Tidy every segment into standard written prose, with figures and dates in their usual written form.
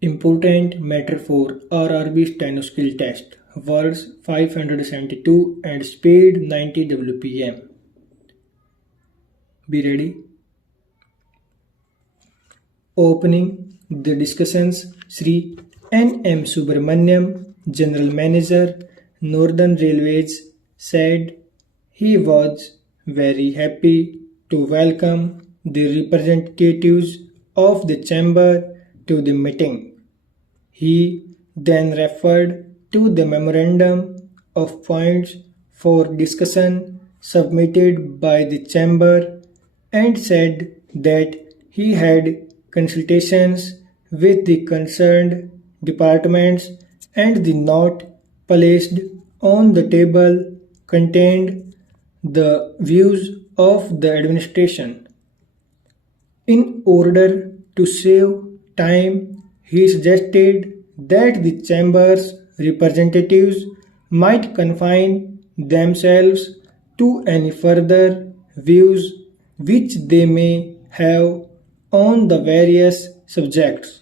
Important matter for RRB STENO Skill Test. Words 572 and speed 90 WPM. Be ready. Opening the discussions, Sri N.M. Subramaniam, General Manager, Northern Railways, said he was very happy to welcome the representatives of the chamber to the meeting. He then referred to the memorandum of points for discussion submitted by the chamber and said that he had consultations with the concerned departments and the note placed on the table contained the views of the administration. In order to save time, he suggested that the chamber's representatives might confine themselves to any further views which they may have on the various subjects.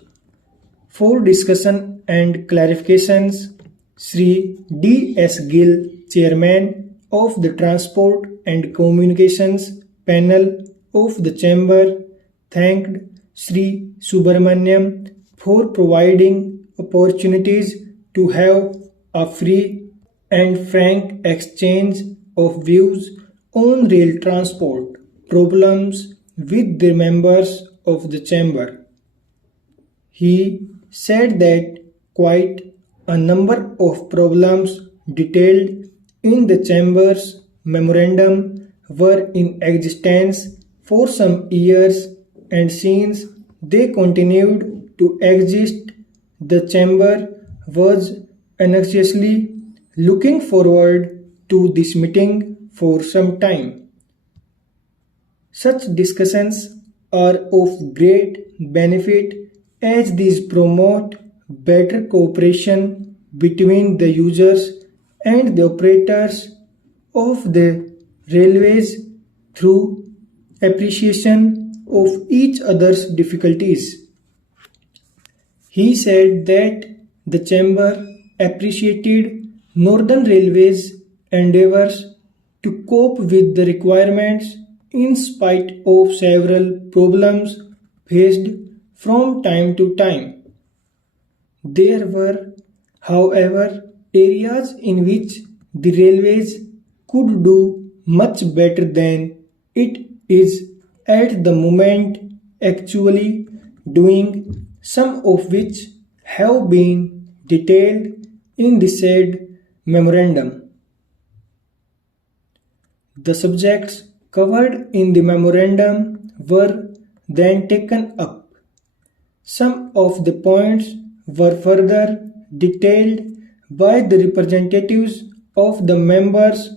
For discussion and clarifications, Sri D.S. Gill, Chairman of the Transport and Communications Panel of the Chamber, thanked Sri Subramaniam for providing opportunities to have a free and frank exchange of views on rail transport problems with the members of the chamber. He said that quite a number of problems detailed in the chamber's memorandum were in existence for some years, and since they continued to exist, the chamber was anxiously looking forward to this meeting for some time. Such discussions are of great benefit as these promote better cooperation between the users and the operators of the railways through appreciation of each other's difficulties. He said that the chamber appreciated Northern Railways' endeavours to cope with the requirements in spite of several problems faced from time to time. There were, however, areas in which the railways could do much better than it is at the moment actually doing, some of which have been detailed in the said memorandum. The subjects covered in the memorandum were then taken up. Some of the points were further detailed by the representatives of the members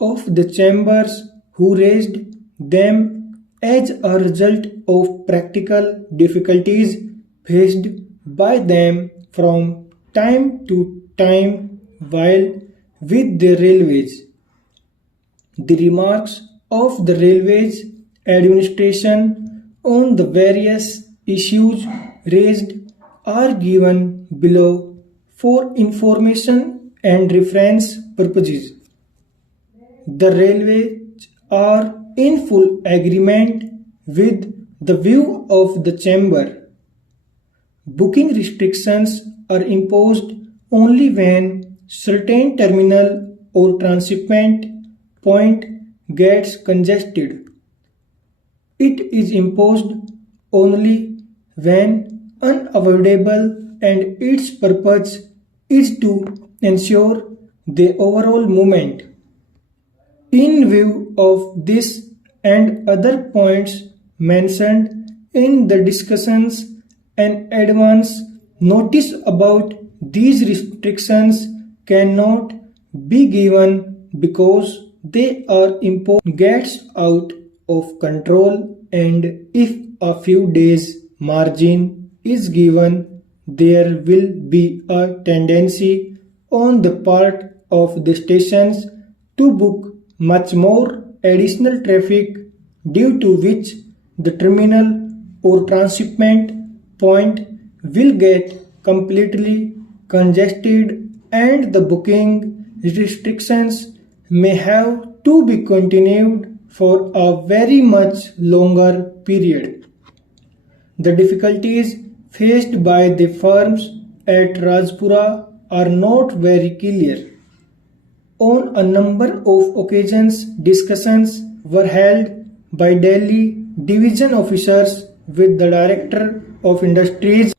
of the chambers who raised them as a result of practical difficulties faced by them from time to time while with the railways. The remarks of the railways administration on the various issues raised are given below for information and reference purposes. The railways are in full agreement with the view of the chamber. Booking restrictions are imposed only when certain terminal or transshipment point gets congested. It is imposed only when unavoidable, and its purpose is to ensure the overall movement. In view of this and other points mentioned in the discussions, an advance notice about these restrictions cannot be given because they are imposed gets out of control, and if a few days margin is given, there will be a tendency on the part of the stations to book much more additional traffic, due to which the terminal or transshipment point will get completely congested and the booking restrictions may have to be continued for a very much longer period. The difficulties faced by the firms at Rajpura are not very clear. On a number of occasions, discussions were held by Delhi division officers with the Director of Industries,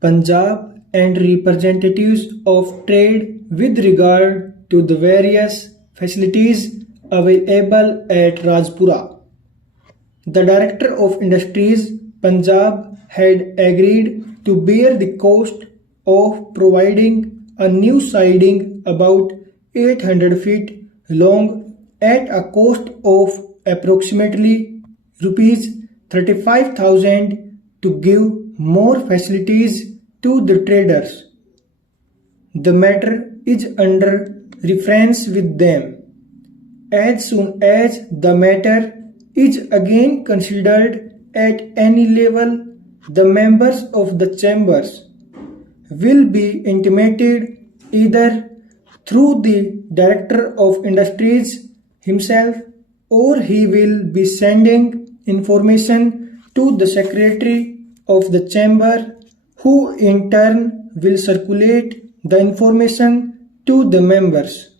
Punjab, and representatives of trade with regard to the various facilities available at Rajpura. The Director of Industries, Punjab, had agreed to bear the cost of providing a new siding about 800 feet long at a cost of approximately rupees 35,000 to give more facilities to the traders. The matter is under reference with them. As soon as the matter is again considered at any level, the members of the chambers will be intimated either through the Director of Industries himself or he will be sending information to the Secretary of the Chamber who in turn will circulate the information to the members.